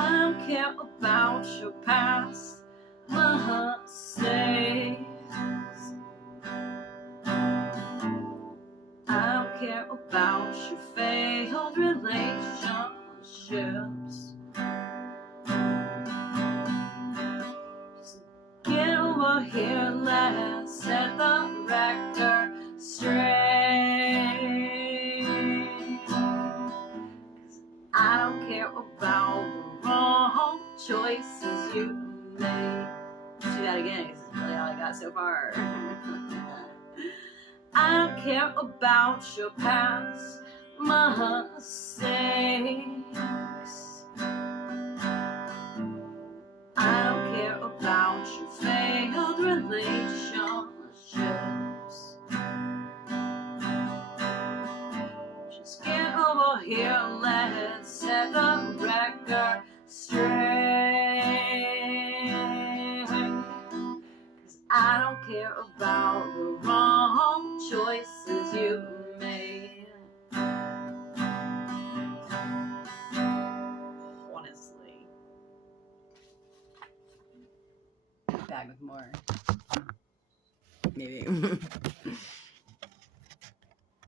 I don't care about your past mistakes. I don't care about your failed relationships. Just get over here, let's set the record straight. 'Cause I don't care about the wrong choices you made. Let's do that again, because it's really all I got so far. I don't care about your past mistakes. I don't care about your failed relationships. Just get over here, let's set the record straight. 'Cause I don't care about the wrong choices you made. Honestly. Back with more. Maybe.